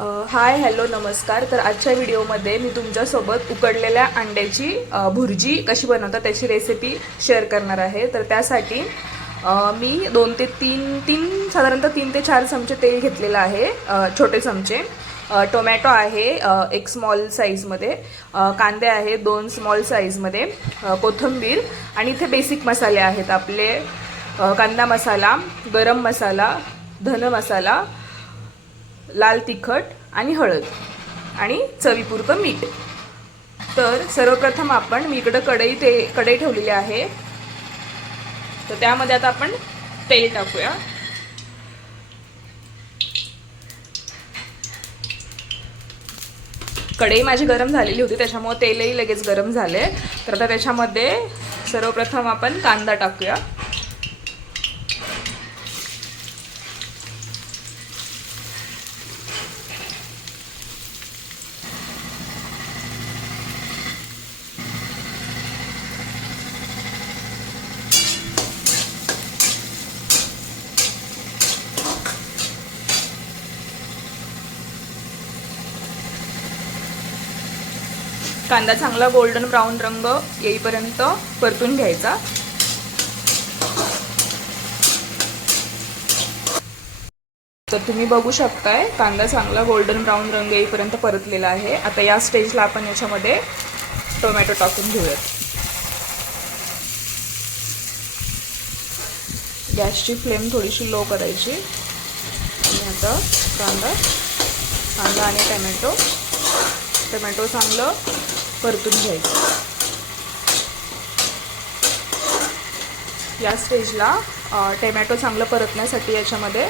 Hi hello नमस्कार. तर आजच्या व्हिडिओमध्ये मी तुमच्यासोबत उकडलेल्या अंड्याची भुर्जी कशी बनवतात त्याची रेसिपी शेअर करणार आहे. तर त्यासाठी मी 2 ते 3 साधारणतः 3 ते 4 चमचे तेल घेतलेलं आहे, छोटे चमचे. टोमॅटो आहे 1 स्मॉल साईजमध्ये, कांदे आहे 2 स्मॉल साईजमध्ये, कोथिंबीर आणि इथे बेसिक मसाले आहेत आपले, कांदा मसाला, गरम मसाला, धन मसाला, लाल तिखट आणि हळद आणि चवीपुरतं मीठ. तर सर्वप्रथम मी इकडे कढई ठेवलेली आहे. तर त्यामध्ये आता आपण तेल टाकूया. कढई माझी गरम झालेली होती, त्याच्यामुळे तेलही लगेच गरम झाले. तर आता त्याच्यामध्ये सर्वप्रथम आपण कांदा टाकूया. कांदा चांगला गोल्डन ब्राऊन रंग येईपर्यंत परतून घ्यायचा. तर तुम्ही बघू शकताय कांदा चांगला गोल्डन ब्राऊन रंग येईपर्यंत परतलेला आहे. आता या स्टेजला आपण याच्यामध्ये टोमॅटो टाकून घेऊयात. गॅसची फ्लेम थोडीशी लो करायची आणि आता कांदा आणि टोमॅटो चांगलं परतून घ्यायचं. या स्टेजला टोमॅटो चांगलं परतण्यासाठी याच्यामध्ये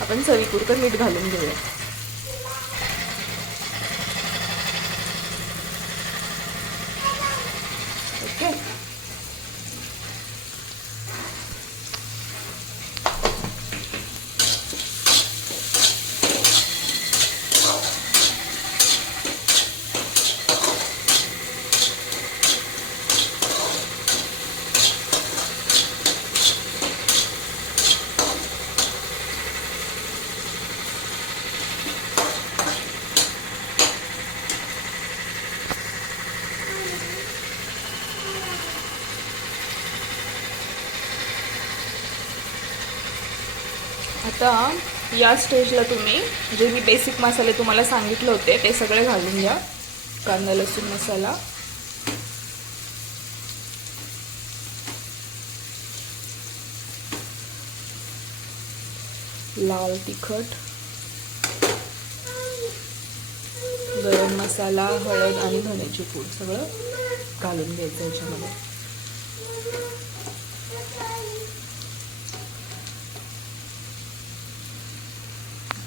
आपण चवीपुरतं मीठ घालून घेऊया. ओके. आता या स्टेजला तुम्ही जे मी बेसिक मसाले तुम्हाला सांगितले होते ते सगळे घालून घ्या. कांदा लसूण मसाला, लाल तिखट, गरम मसाला, हळद आणि धण्याची पूड सगळं घालून घ्यायचं याच्यामध्ये.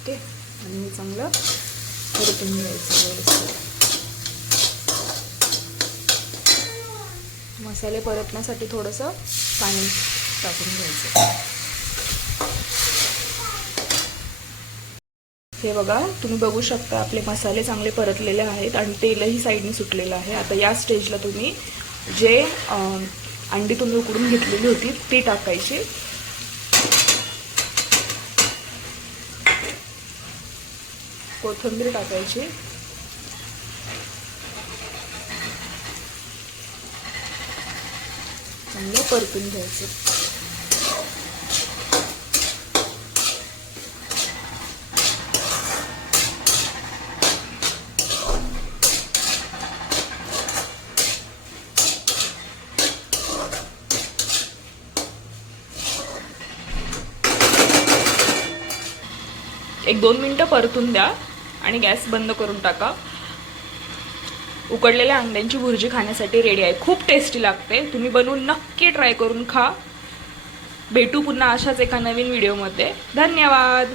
ओके. आणि हे चांगलं परतून घ्यायचं. मसाले परतण्यासाठी थोडंसं पाणी टाकून घ्यायचं. हे बघा, तुम्ही बघू शकता आपले मसाले चांगले परतलेले आहेत आणि तेलही साईडने सुटलेलं आहे. आता या स्टेजला तुम्ही जे अंडी तुम्ही उकडून घेतलेली होती ती टाकायची. कोथिंबीर टाकायची. चांगलं परतून घ्यायचं. एक 2 मिनिटं परतून द्या आणि गॅस बंद करून टाका. उकडलेल्या अंड्यांची भुर्जी खाण्यासाठी रेडी आहे. खूप टेस्टी लागते. तुम्ही बनवून नक्की ट्राय करून खा. भेटू पुन्हा अशाच एका नवीन व्हिडिओमध्ये. धन्यवाद.